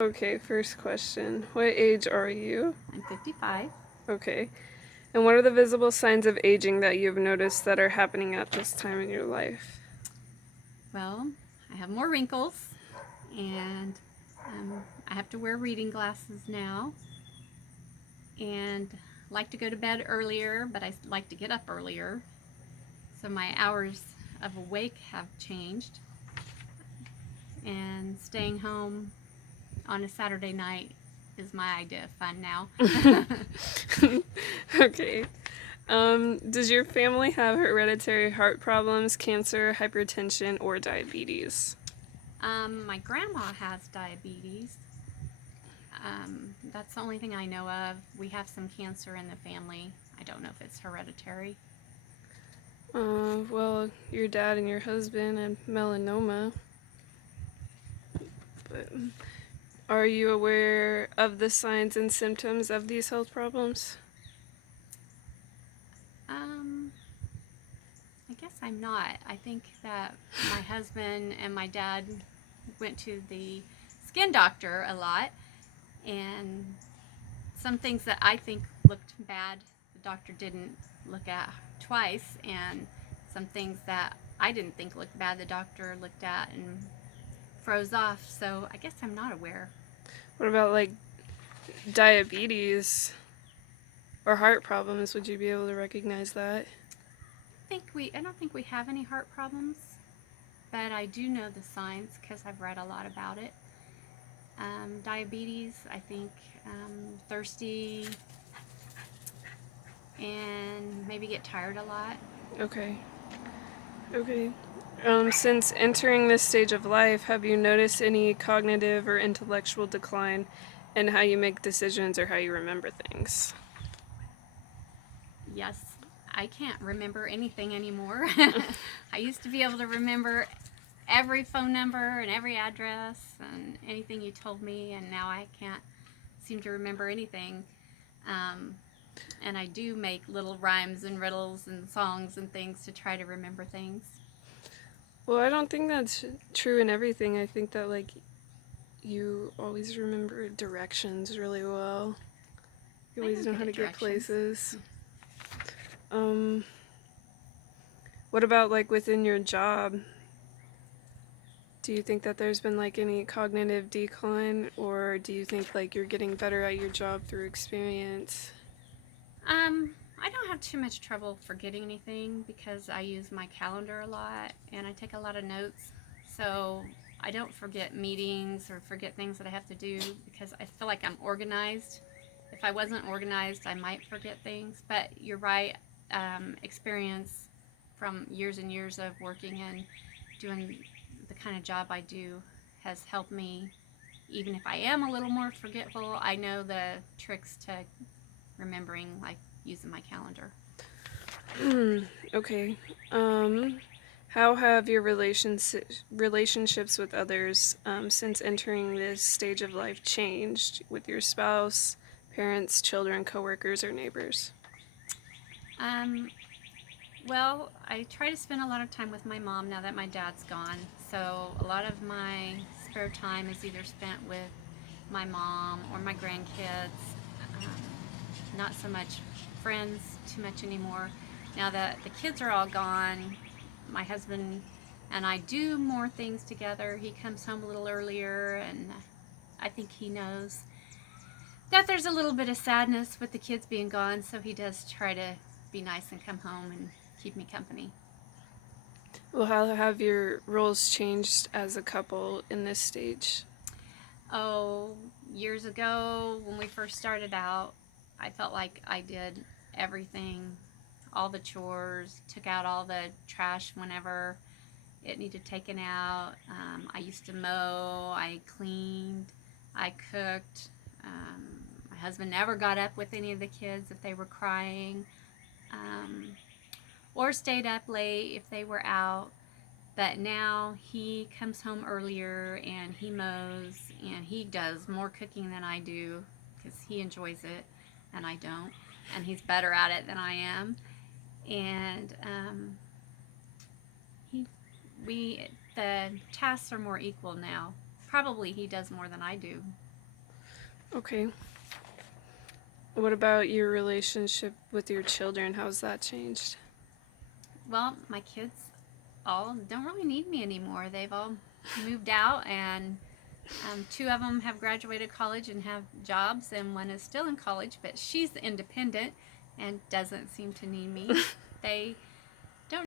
Okay, first question. What age are you? I'm 55. Okay. And what are the visible signs of aging that you've noticed that are happening at this time in your life? Well, I have more wrinkles and I have to wear reading glasses now and like to go to bed earlier, but I like to get up earlier. So my hours of awake have changed, and staying home on a Saturday night is my idea of fun now. Okay. Does your family have hereditary heart problems, cancer, hypertension, or diabetes? My grandma has diabetes. That's the only thing I know of. We have some cancer in the family. I don't know if it's hereditary. Well, your dad and your husband had melanoma. But are you aware of the signs and symptoms of these health problems? Um, I guess I'm not. I think that my husband and my dad went to the skin doctor a lot, and some things that I think looked bad, the doctor didn't look at twice, and some things that I didn't think looked bad, the doctor looked at and froze off. So I guess I'm not aware. What about like diabetes or heart problems? Would you be able to recognize that? I don't think we have any heart problems, but I do know the signs because I've read a lot about it. Diabetes, I think, thirsty, and maybe get tired a lot. Okay. Okay. Since entering this stage of life, have you noticed any cognitive or intellectual decline in how you make decisions or how you remember things? Yes, I can't remember anything anymore. I used to be able to remember every phone number and every address and anything you told me, and now I can't seem to remember anything. Um, and I do make little rhymes and riddles and songs and things to try to remember things. Well, I don't think that's true in everything. I think that like you always remember directions really well. You I always am know good how at to get directions. places. Um, what about like within your job? Do you think that there's been like any cognitive decline, or do you think like you're getting better at your job through experience? I don't have too much trouble forgetting anything because I use my calendar a lot and I take a lot of notes. So I don't forget meetings or forget things that I have to do because I feel like I'm organized. If I wasn't organized, I might forget things. But you're right, experience from years and years of working and doing the kind of job I do has helped me. Even if I am a little more forgetful, I know the tricks to remembering, like using my calendar. Okay. Um, how have your relationships with others since entering this stage of life changed with your spouse, parents, children, coworkers, or neighbors? Um, well, I try to spend a lot of time with my mom now that my dad's gone. So a lot of my spare time is either spent with my mom or my grandkids. Not so much friends too much anymore. Now that the kids are all gone, my husband and I do more things together. He comes home a little earlier, and I think he knows that there's a little bit of sadness with the kids being gone, so he does try to be nice and come home and keep me company. Well, how have your roles changed as a couple in this stage? Oh, years ago when we first started out, I felt like I did everything, all the chores, took out all the trash whenever it needed taken out. I used to mow, I cleaned, I cooked. My husband never got up with any of the kids if they were crying, um, or stayed up late if they were out. But now he comes home earlier and he mows and he does more cooking than I do because he enjoys it and I don't. And he's better at it than I am. And he, the tasks are more equal now. Probably he does more than I do. Okay. What about your relationship with your children? How's that changed? Well, my kids all don't really need me anymore. They've all moved out, and two of them have graduated college and have jobs, and one is still in college, but she's independent and doesn't seem to need me. They